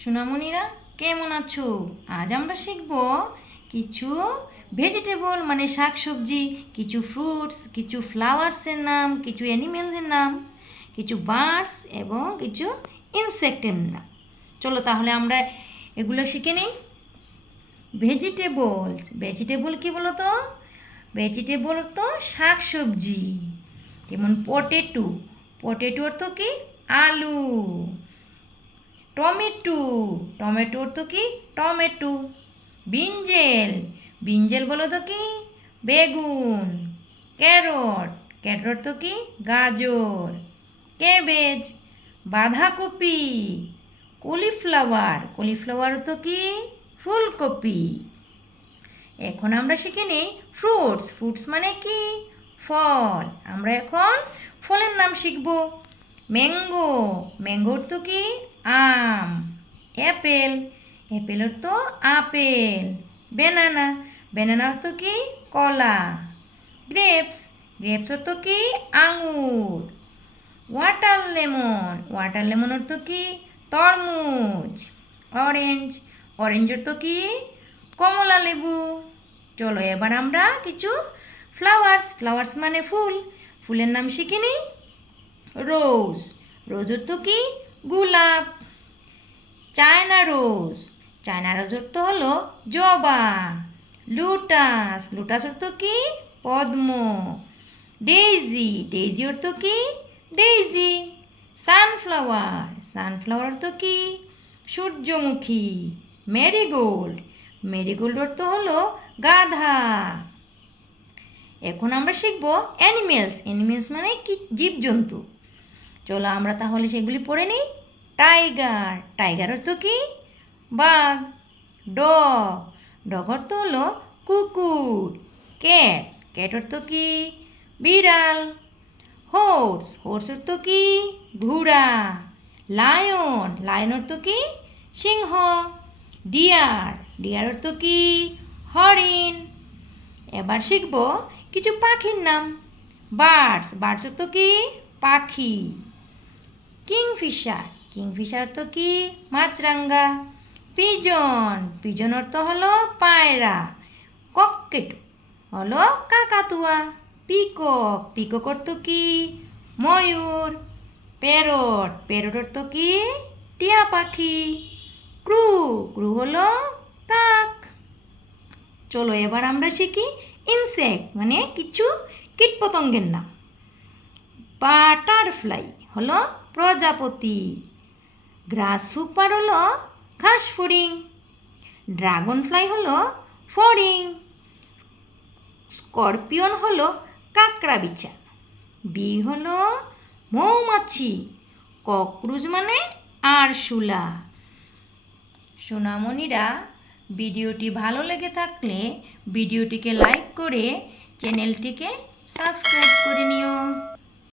সোনামণিরা কেমন আছো? আজ আমরা শিখব কিছু ভেজিটেবল মানে শাকসবজি, কিছু ফ্রুটস, কিছু ফ্লাওয়ার্সের নাম, কিছু অ্যানিমেলসের নাম, কিছু বার্ডস এবং কিছু ইনসেক্টের নাম। চলো তাহলে আমরা এগুলো শিখে নিই। ভেজিটেবল কি বলো তো? ভেজিটেবল তো শাকসবজি, যেমন পটেটো অর্থ কি? আলু। টমেটো অর্থ কি? টমেটো। ব্রিঞ্জেল বলো তো কি? বেগুন। ক্যারট অর্থ কি? গাজর। ক্যাবেজ বাঁধাকপি। কলিফ্লাওয়ার অর্থ কি? ফুলকপি। এখন আমরা শিখে নিই ফ্রুটস মানে কি? ফল। আমরা এখন ফলের নাম শিখব। ম্যাঙ্গো অর্থ কি? আম। অ্যাপেল অর্থ আপেল। ব্যানানা অর্থ কি? কলা। গ্রেপস অর্থ কি? আঙুর। ওয়াটারলেমন অর্থ কি? তরমুজ। অরেঞ্জ অর্থ কি? কমলা লেবু। চলো এবার আমরা কিছু ফ্লাওয়ার্স মানে ফুলের নাম শিখে নিই। রোজ অর্থ কি? গোলাপ। চায়না রোজ অর্থ হলো জবা। লুটাস অর্থ কি? পদ্ম। ডেইজি অর্থ কি? ডেইজি। সানফ্লাওয়ার অর্থ কি? সূর্যমুখী। মেরিগোল্ড অর্থ হলো গাধা। এখন আমরা শিখব অ্যানিমেলস মানে কি? জীবজন্তু। চলো আমরা তাহলে সেগুলি পড়ে নিই। টাইগার অর্থ কি? বাঘ। ডগ অর্থ হলো কুকুর। ক্যাট অর্থ কি? বিড়াল। হোর্স অর্থ কি? ঘোড়া। লায়ন অর্থ কি? সিংহ। ডিয়ার অর্থ কি? হরিণ। এবার শিখব কিছু পাখির নাম। বার্ডস অর্থ কি? পাখি। কিংফিশার অর্থ কি? মাছরাঙা। পিজন অর্থ হলো পায়রা। ককটেল হলো কাকাতুয়া। পিকক অর্থ কি? ময়ূর। প্যারট অর্থ কি? টিয়া পাখি। ক্রু হলো কাক। চলো এবার আমরা শিখি ইনসেক্ট মানে কিছু কীটপতঙ্গের নাম। বাটারফ্লাই হলো প্রজাপতি। গ্রাসহুপার হলো ঘাসফড়িং। ড্রাগন ফ্লাই হলো ফড়িং। স্করপিয়ন হলো কাঁকড়াবিছা। বি হলো মৌমাছি। ককরোচ মানে আরশোলা। সোনামণিরা ভিডিওটি ভালো লেগে থাকলে ভিডিওটিকে লাইক করে চ্যানেলটিকে সাবস্ক্রাইব করে নিও।